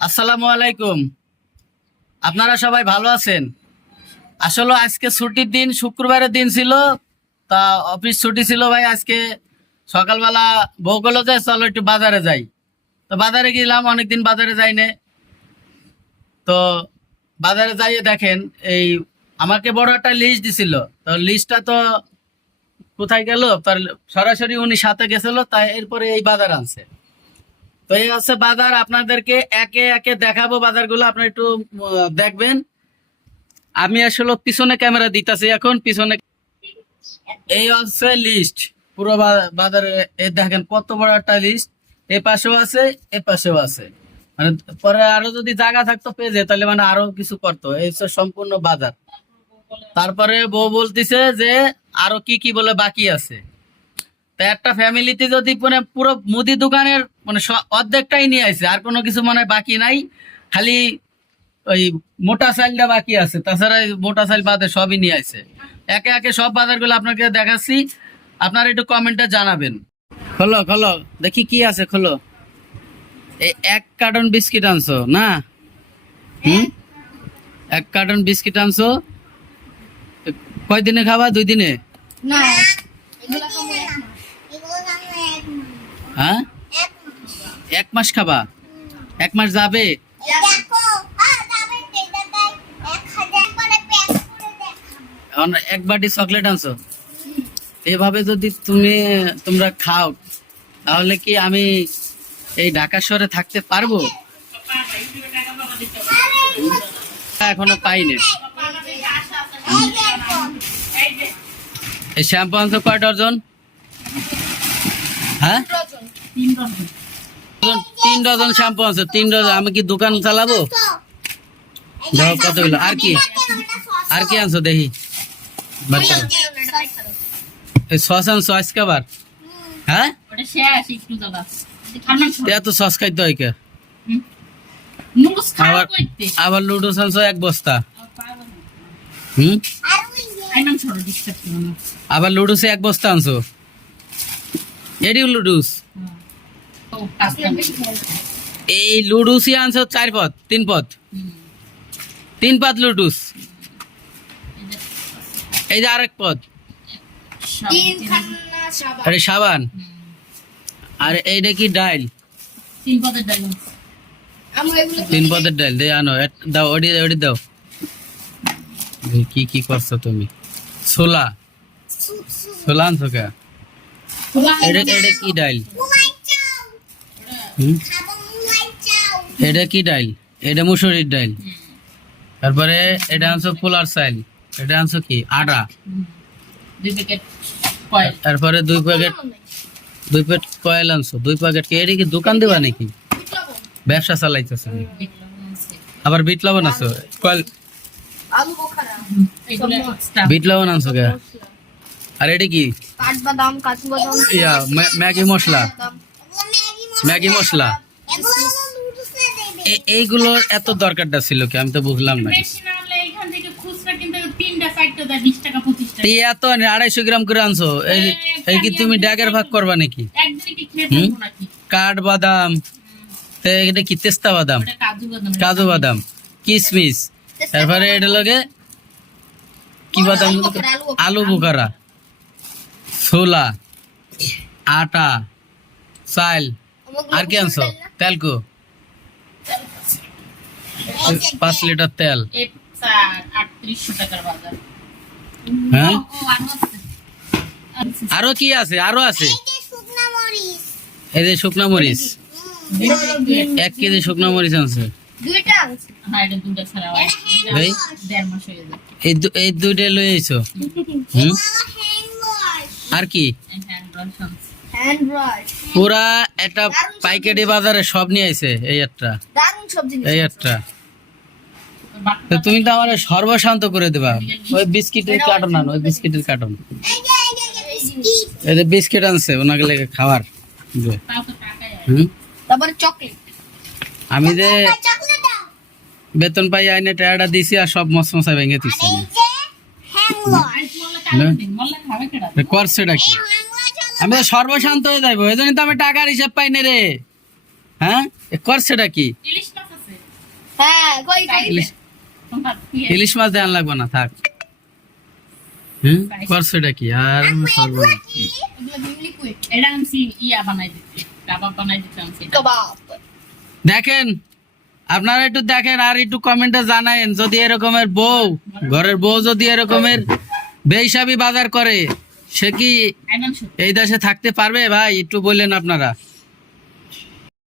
আসসালামু আলাইকুম। আপনারা সবাই ভালো আছেন? আসলে আজকে ছুটির দিন, শুক্রবারের দিন ছিল। তা অফিস ছুটি ছিল ভাই, আজকে সকালবেলা বউ বলল যে চলো একটু বাজারে যাই। তো বাজারে গেলাম, অনেকদিন বাজারে যাই না তো বাজারে যাইয়ে দেখেন, এই আমাকে বড় একটা লিস্ট দিছিল। তো লিস্টটা তো কোথায় গেল? তার সরাসরি উনি সাথে গেছিল তাই এরপরে এই বাজার আনছে। তো এই হচ্ছে বাজার, আপনাদেরকে একে একে দেখাবো বাজারগুলো, আপনারা একটু দেখবেন। আমি আসলে পিছনে ক্যামেরা দিতেছি এখন, পিছনে এই হচ্ছে লিস্ট পুরো বাজারে দেখেন কত বড় একটা লিস্ট এ পাশেও আছে, এ পাশেও আছে। মানে পরে আরও যদি জায়গা থাকতো পেজে তাহলে মানে আরও কিছু করতো। এই হচ্ছে সম্পূর্ণ বাজার। তারপরে বউ বলতিছে যে, আরও কি কি বলে বাকি আছে? একটা ফ্যামিলিতে যদি মানে পুরো মুদি দোকানের মানে অর্ধেকটাই নিয়ে আসে, আর কোনো কিছু মানে বাকি নাই, খালি ওই মোটা চালটা বাকি আছে, তাছাড়া মোটা চাল বাদে সবই নিয়ে আসে। একে একে সব বাজারগুলো আপনাকে দেখাচ্ছি, আপনারা একটু কমেন্টে জানাবেন। খোলো খোলো, দেখি কি আছে, খোলো। এই এক কার্টন বিস্কিট আনছো, না? হুম? এক কার্টন বিস্কিট আনছো। কয় দিনে খাবা? দুই দিনে? না এগুলো খাব এক মাস। হ্যাঁ? এক মাস খাবা? এক মাস যাবে? এক বাটি চকলেট আনছো। এভাবে যদি তুমি, তোমরা খাও, তাহলে কি আমি এই ঢাকা শহরে থাকতে পারব? এখনও পাইনি। এই শ্যাম্পু আনছো কয় ডজন হ্যাঁ? তিন ডজন। শ্যাম্পু আনছো তিন ডজন। আমি কি দোকান চালাবো? দেখো কতগুলো আর কি? আর কি আনছো দেখি? বাচ্চা। এই সস আনছো আজকে আবার? হ্যাঁ? ওটা শেষ একটু দাদা। ঠান্ডা তে এত সস খাইতে হয় কে? নুডলস খাওয়া আবার করতে আবার লুডুস আনছো এক বস্তা। হুম? আইনাম ছোড়ো ডিস্টার্ব করো না। আবার লুডুসে এক বস্তা আনছো। এডিও লুডুস ও কাজটা এই লুডুসই আনছো চার পথ তিন পথ তিন পাত লুডুস। এই যে আরেক পথ আরে সাবান। আর এইটা কি ডাইল? তিন পদের ডাইল। দে, আনো দাও ওডি ওডি দাও। কি কি করছ তুমি? ছোলা। ছোলা আনছো কে? এটা কি ডাইল? এটা কি ডাইল? এটা মুসুরির ডাইল। তারপরে এটা আনছো পোলার চাইল। এটা আনছো কি? আটা। দুই তারপরে দুই প্যাকেট দুই প্যাকেট কয়েল আনছো। দুই প্যাকেট কি? এটা কি দোকান দেবা নাকি? ব্যবসা চালাইতেছো। আবার বিট লবণ আছো কয়েল বিট লবণ আনছো কে? আর এটা কি? কাঠবাদাম ইয়া ম্যাগি মশলা। ম্যাগি মশলা? এইগুলোর এত দরকারটা ছিল কি? আমি তো বুঝলাম না এত আড়াইশো গ্রাম করে আনছো? এই এই কি তুমি ড্যাগের ভাগ করবা নাকি? একদিনে কি কাঠ বাদাম এটা কি? তেস্তা বাদাম? কাজু বাদাম। কাজু বাদাম। কিশমিশ তারপরে এটা লাগে কি বাদাম? আলু বোকারা ছোলা আটা চাল। আর কি আনছো? তেল তেলকো পাঁচ লিটার তেল। হ্যাঁ? আরও কি আছে? আরও আছে? এই যে শুকনা মরিচ। এক কেজি শুকনা মরিচ হয়। এই দুইটা লই আইছো। আর কি? পুরা একটা পাইকারি বাজারে সব নিয়ে আইছে এই একটা। এই একটা। তুমি তো আমার সর্বশান্ত করে দেবা। ওই বিস্কিটের কার্টন আনো ওই বিস্কিটের কার্টন এই যে বিস্কিট আনছে ওনাকে লেগে খাবার তারপরে চকলেট আমি যে বেতন পাই আইনে টায়ারটা দিছি আর সব মশাই ভেঙে খাবে কেডা? করছেটা কি? আমি তো সর্বশান্ত হয়ে যাইবো এই জন্য তো আমি টাকার হিসাব পাই না রে। হ্যাঁ? করছেটা কি? ইলিশ মাছ আছে। হ্যাঁ দেওয়ান লাগবে না থাক। হুম? করছ এটা কি? আর আমি পারব না। এগুলো লিকুইড এটা আমি ইয়া বানাই দিচ্ছি। কাবাব বানাই দিতাম কাবাব। দেখেন আপনারা একটু দেখেন আর একটু কমেন্টে জানায়েন যদি এরকমের বউ ঘরের বউ যদি এরকমের বেহিসাবি বাজার করে সে কি এই দেশে থাকতে পারবে ভাই? একটু বললেন আপনারা।